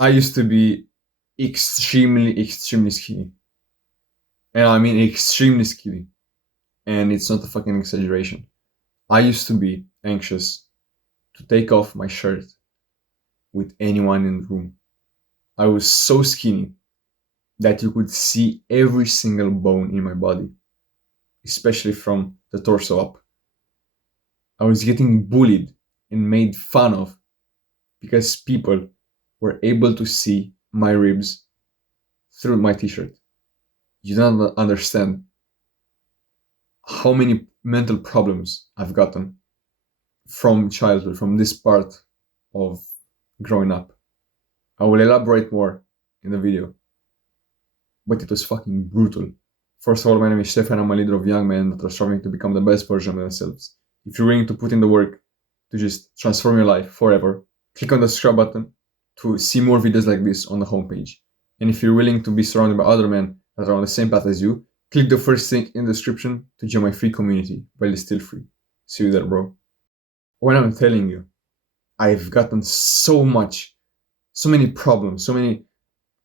I used to be extremely skinny. And I mean extremely skinny. And it's not a fucking exaggeration. I used to be anxious to take off my shirt with anyone in the room. I was so skinny that you could see every single bone in my body, especially from the torso up. I was getting bullied and made fun of because people were able to see my ribs through my t-shirt. You don't understand how many mental problems I've gotten from childhood, from this part of growing up. I will elaborate more in the video, but it was fucking brutal. First of all, my name is Stefan. I'm a leader of young men that are striving to become the best version of themselves. If you're willing to put in the work to just transform your life forever, click on the subscribe button to see more videos like this on the homepage. And if you're willing to be surrounded by other men that are on the same path as you, click the first link in the description to join my free community while it's still free. See you there, bro. When I'm telling you, I've gotten so many problems, so many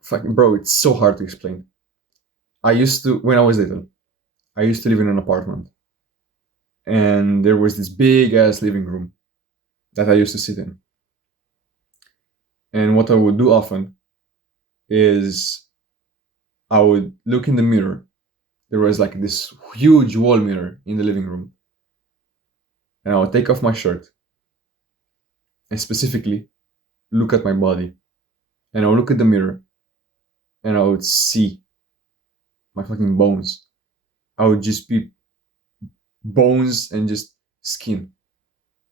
fucking, bro, it's so hard to explain. When I was little, I used to live in an apartment. And there was this big ass living room that I used to sit in. And what I would do often is I would look in the mirror. There was like this huge wall mirror in the living room. And I would take off my shirt and specifically look at my body. And I would look at the mirror and I would see my fucking bones. I would just be bones and just skin.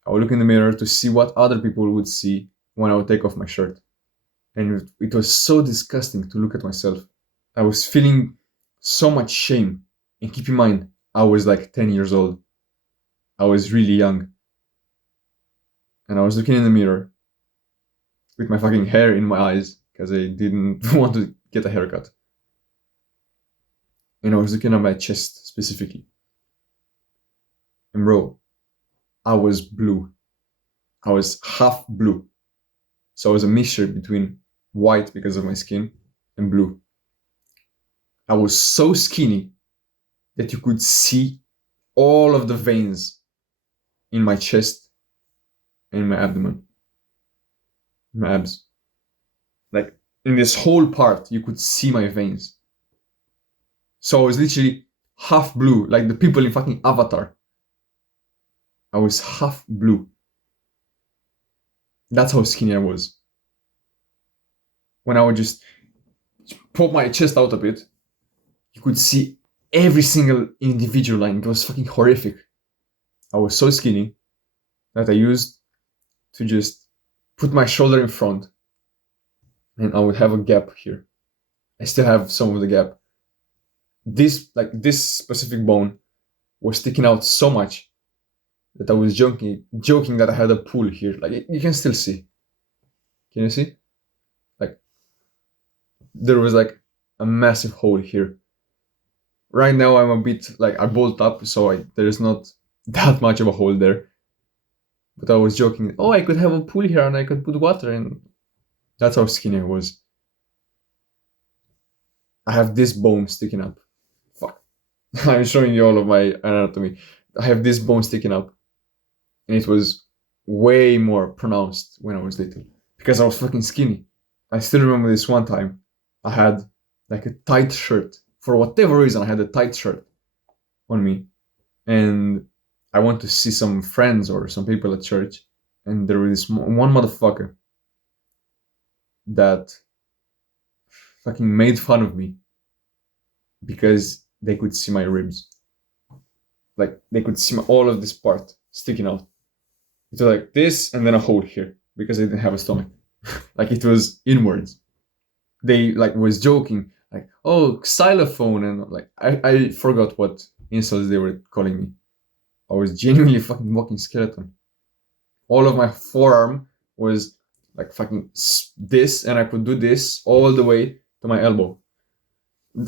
I would look in the mirror to see what other people would see when I would take off my shirt. And it was so disgusting to look at myself. I was feeling so much shame. And keep in mind, I was like 10 years old. I was really young. And I was looking in the mirror with my fucking hair in my eyes because I didn't want to get a haircut. And I was looking at my chest specifically. And bro, I was blue. I was half blue. So I was a mixture between white because of my skin and blue. I was so skinny that you could see all of the veins in my chest and in my abdomen, my abs. Like in this whole part, you could see my veins. So I was literally half blue, like the people in fucking Avatar. I was half blue. That's how skinny I was. When I would just pop my chest out a bit, you could see every single individual line. It was fucking horrific. I was so skinny that I used to just put my shoulder in front and I would have a gap here. I still have some of the gap. This specific bone was sticking out so much that I was joking that I had a pool here. Like you can still see. Can you see? Like there was like a massive hole here. Right now I'm a bit like I bolt up, so there's not that much of a hole there. But I was joking, oh, I could have a pool here and I could put water in. That's how skinny I was. I have this bone sticking up. Fuck. I'm showing you all of my anatomy. I have this bone sticking up. And it was way more pronounced when I was little. Because I was fucking skinny. I still remember this one time. I had like a tight shirt. For whatever reason, I had a tight shirt on me. And I went to see some friends or some people at church. And there was this one motherfucker that fucking made fun of me because they could see my ribs. Like they could see all of this part sticking out. It was like this and then a hole here because I didn't have a stomach. Like it was inwards. They like was joking like, oh, xylophone, and like I forgot what insults they were calling me. I was genuinely fucking walking skeleton. All of my forearm was like fucking this, and I could do this all the way to my elbow.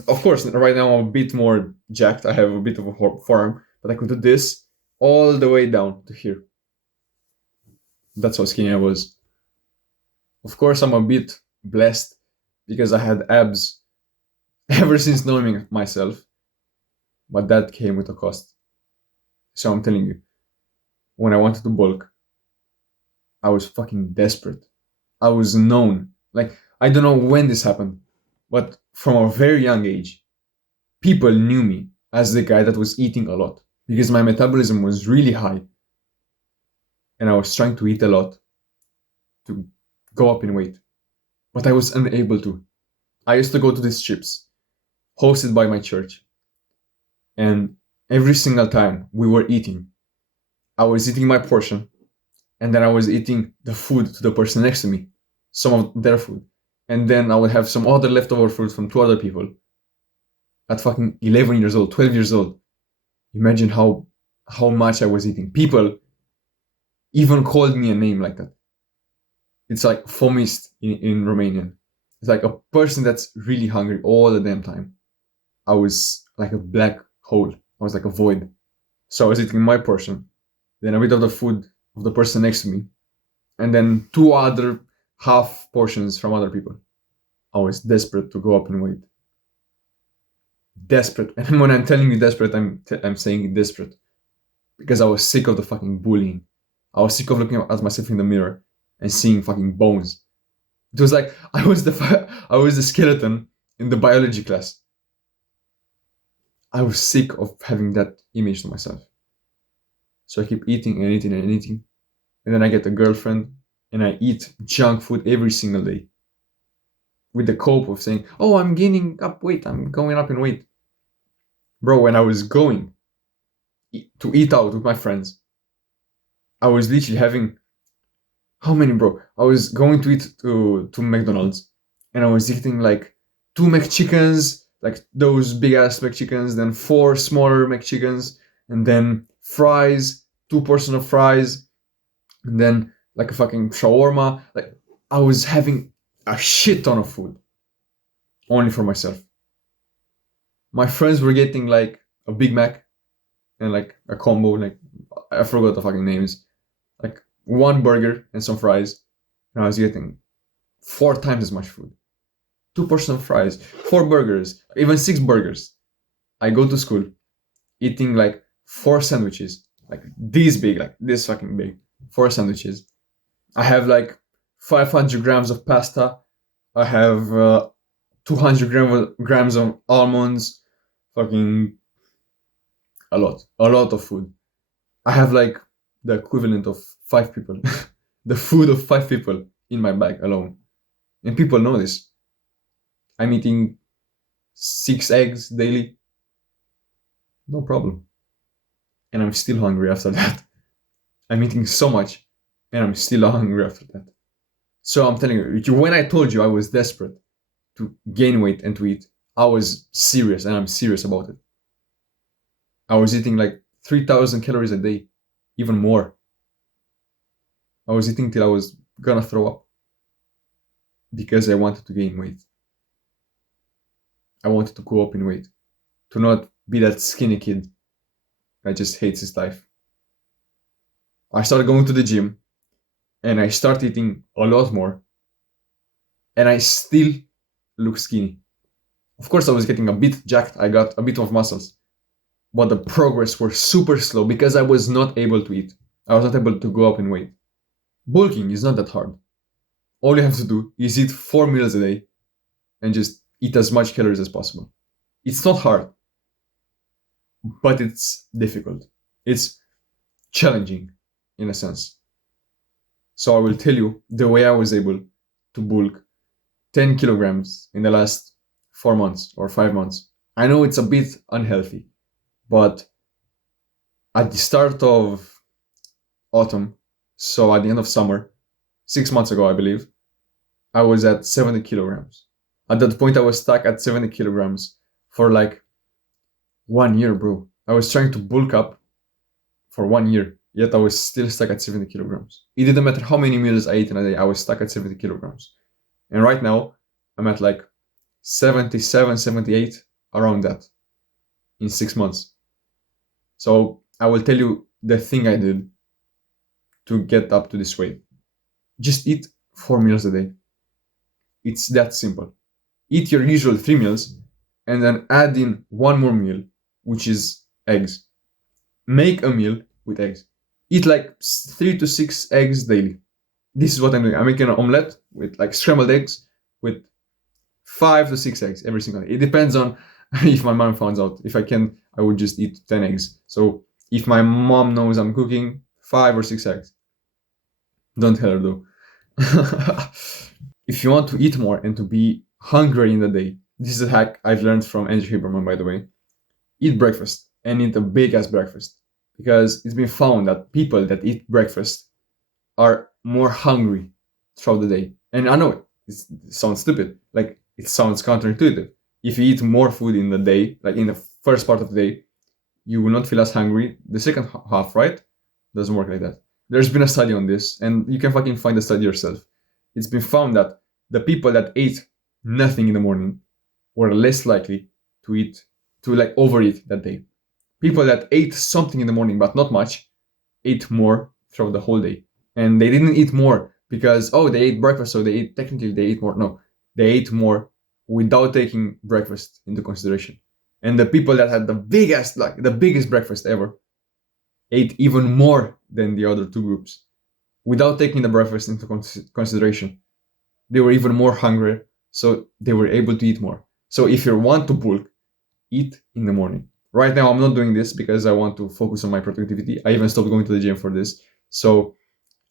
Of course, right now I'm a bit more jacked. I have a bit of a forearm, but I could do this all the way down to here. That's how skinny I was. Of course, I'm a bit blessed because I had abs ever since knowing myself, but that came with a cost. So I'm telling you, when I wanted to bulk, I was fucking desperate. I was known. Like, I don't know when this happened, but from a very young age, people knew me as the guy that was eating a lot because my metabolism was really high and I was trying to eat a lot to go up in weight, but I was unable to. I used to go to these trips hosted by my church, and every single time we were eating, I was eating my portion and then I was eating the food to the person next to me, some of their food. And then I would have some other leftover food from two other people at fucking 11 years old, 12 years old. Imagine how much I was eating. People even called me a name like that. It's like fomist in Romanian. It's like a person that's really hungry all the damn time. I was like a black hole. I was like a void. So I was eating my portion, then a bit of the food of the person next to me, and then two other half portions from other people. I was desperate to go up in weight. Desperate. And when I'm telling you desperate, I'm saying desperate because I was sick of the fucking bullying. I was sick of looking at myself in the mirror and seeing fucking bones. It was like I was the skeleton in the biology class. I was sick of having that image to myself. So I keep eating and eating and eating. And then I get a girlfriend and I eat junk food every single day. With the cope of saying, oh, I'm gaining up weight, I'm going up in weight. Bro, when I was going to eat out with my friends, I was literally having, how many, bro? I was going to eat to McDonald's and I was eating like 2 McChickens, like those big ass McChickens, then 4 smaller McChickens, and then fries, 2 portions of fries, and then like a fucking shawarma. Like, I was having a shit ton of food only for myself. My friends were getting like a Big Mac and like a combo, like I forgot the fucking names, like 1 burger and some fries, and I was getting 4 times as much food. 2 portions of fries, 4 burgers, even 6 burgers. I go to school eating like 4 sandwiches, like this big, like this fucking big, 4 sandwiches. I have like 500 grams of pasta. I have 200 grams of almonds. Fucking a lot of food. I have like the equivalent of 5 people, the food of 5 people in my bag alone. And people know this. I'm eating 6 eggs daily. No problem. And I'm still hungry after that. I'm eating so much and I'm still hungry after that. So I'm telling you, when I told you I was desperate to gain weight and to eat, I was serious and I'm serious about it. I was eating like 3,000 calories a day, even more. I was eating till I was gonna throw up because I wanted to gain weight. I wanted to go up in weight, to not be that skinny kid that just hates his life. I started going to the gym and I started eating a lot more, and I still look skinny. Of course, I was getting a bit jacked, I got a bit of muscles, but the progress was super slow because I was not able to eat. I was not able to go up in weight. Bulking is not that hard. All you have to do is eat 4 meals a day and just eat as much calories as possible. It's not hard, but it's difficult. It's challenging in a sense. So I will tell you the way I was able to bulk 10 kilograms in the last 4 months or 5 months. I know it's a bit unhealthy, but at the start of autumn, so at the end of summer, 6 months ago, I believe, I was at 70 kilograms. At that point, I was stuck at 70 kilograms for like 1 year, bro. I was trying to bulk up for 1 year, yet I was still stuck at 70 kilograms. It didn't matter how many meals I ate in a day, I was stuck at 70 kilograms. And right now, I'm at like 77, 78, around that in 6 months. So I will tell you the thing I did to get up to this weight. Just eat 4 meals a day. It's that simple. Eat your usual 3 meals and then add in one more meal, which is eggs. Make a meal with eggs. Eat like 3 to 6 eggs daily. This is what I'm doing. I'm making an omelette with like scrambled eggs with 5 to 6 eggs every single day. It depends on if my mom finds out. If I can, I would just eat 10 eggs. So if my mom knows I'm cooking, 5 or 6 eggs. Don't tell her though. If you want to eat more and to be hungry in the day, this is a hack I've learned from Andrew Huberman, by the way. Eat breakfast and eat a big ass breakfast. Because it's been found that people that eat breakfast are more hungry throughout the day. And I know it sounds stupid, like it sounds counterintuitive. If you eat more food in the day, like in the first part of the day, you will not feel as hungry. The second half, right? Doesn't work like that. There's been a study on this, and you can fucking find the study yourself. It's been found that the people that ate nothing in the morning were less likely to like overeat that day. People that ate something in the morning but not much ate more throughout the whole day. And they didn't eat more because they ate breakfast, so they ate more. No, they ate more without taking breakfast into consideration. And the people that had the biggest breakfast ever ate even more than the other two groups without taking the breakfast into consideration. They were even more hungry, so they were able to eat more. So if you want to bulk, eat in the morning. Right now, I'm not doing this because I want to focus on my productivity. I even stopped going to the gym for this. So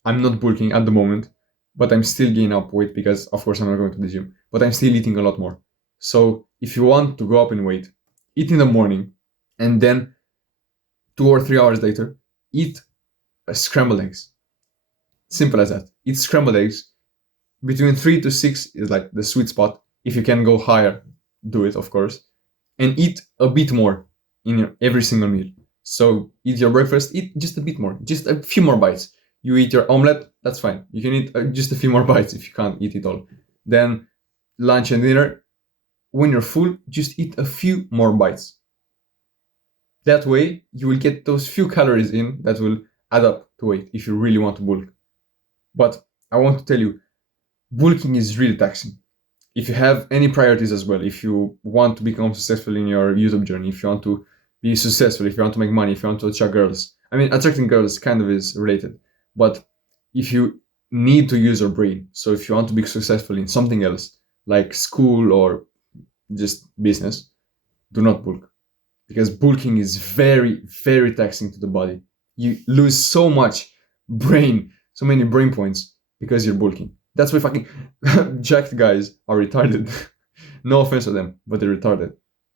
I'm not bulking at the moment, but I'm still gaining up weight because, of course, I'm not going to the gym. But I'm still eating a lot more. So if you want to go up in weight, eat in the morning, and then 2 or 3 hours later, eat scrambled eggs. Simple as that. Eat scrambled eggs. Between 3 to 6 is like the sweet spot. If you can go higher, do it, of course. And eat a bit more in your every single meal. So eat your breakfast, eat just a bit more, just a few more bites. You eat your omelette, that's fine. You can eat just a few more bites if you can't eat it all. Then lunch and dinner, when you're full, just eat a few more bites. That way, you will get those few calories in that will add up to weight if you really want to bulk. But I want to tell you, bulking is really taxing. If you have any priorities as well, if you want to become successful in your YouTube journey, if you want to be successful, if you want to make money, if you want to attract girls. I mean, attracting girls kind of is related. But if you need to use your brain, so if you want to be successful in something else, like school or just business, do not bulk. Because bulking is very, very taxing to the body. You lose so much so many brain points because you're bulking. That's why fucking jacked guys are retarded. No offense to them, but they're retarded.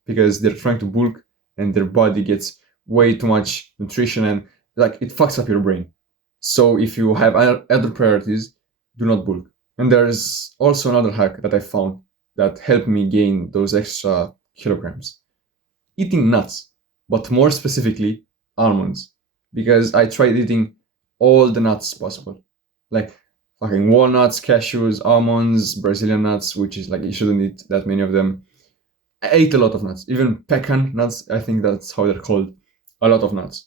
Because they're trying to bulk and their body gets way too much nutrition and like it fucks up your brain. So if you have other priorities, do not bulk. And there's also another hack that I found that helped me gain those extra kilograms. Eating nuts, but more specifically, almonds. Because I tried eating all the nuts possible. Like fucking walnuts, cashews, almonds, Brazilian nuts, which is like you shouldn't eat that many of them. I ate a lot of nuts, even pecan nuts, I think that's how they're called. A lot of nuts.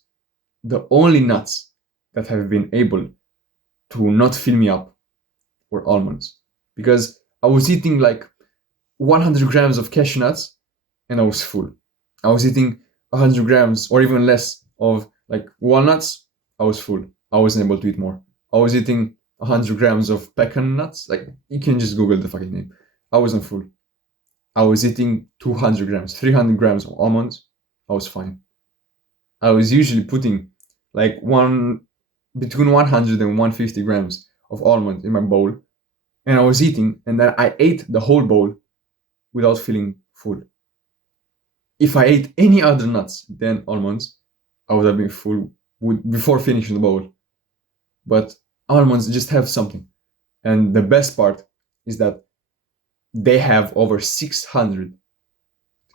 The only nuts that have been able to not fill me up were almonds. Because I was eating like 100 grams of cashew nuts and I was full. I was eating 100 grams or even less of like walnuts, I was full. I wasn't able to eat more. I was eating 100 grams of pecan nuts. Like, you can just Google the fucking name. I wasn't full. I was eating 200 grams, 300 grams of almonds. I was fine. I was usually putting like between 100 and 150 grams of almonds in my bowl. And I was eating, and then I ate the whole bowl without feeling full. If I ate any other nuts than almonds, I would have been full before finishing the bowl. But almonds just have something. And the best part is that they have over 600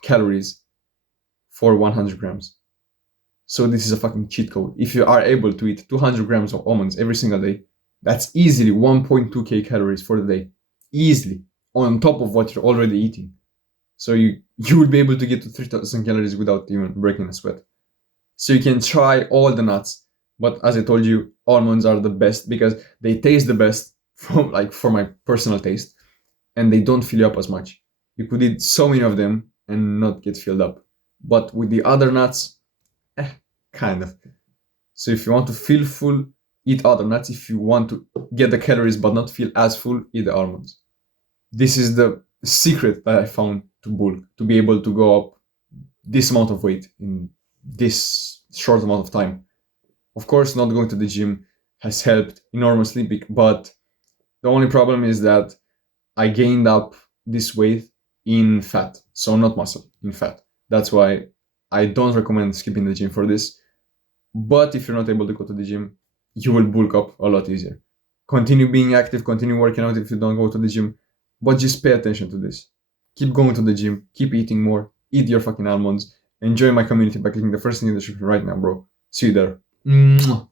calories for 100 grams. So this is a fucking cheat code. If you are able to eat 200 grams of almonds every single day, that's easily 1.2k calories for the day. Easily. On top of what you're already eating. So you will be able to get to 3,000 calories without even breaking a sweat. So you can try all the nuts. But as I told you, almonds are the best because they taste the best for my personal taste. and they don't fill you up as much. You could eat so many of them and not get filled up. But with the other nuts, kind of. So if you want to feel full, eat other nuts. If you want to get the calories but not feel as full, eat the almonds. This is the secret that I found to bulk, to be able to go up this amount of weight in this short amount of time. Of course, not going to the gym has helped enormously, but the only problem is that I gained up this weight in fat, so not muscle, in fat. That's why I don't recommend skipping the gym for this. But if you're not able to go to the gym, you will bulk up a lot easier. Continue being active, continue working out if you don't go to the gym, but just pay attention to this. Keep going to the gym, keep eating more, eat your fucking almonds, and join my community by clicking the first thing in the description right now, bro. See you there. Mwah.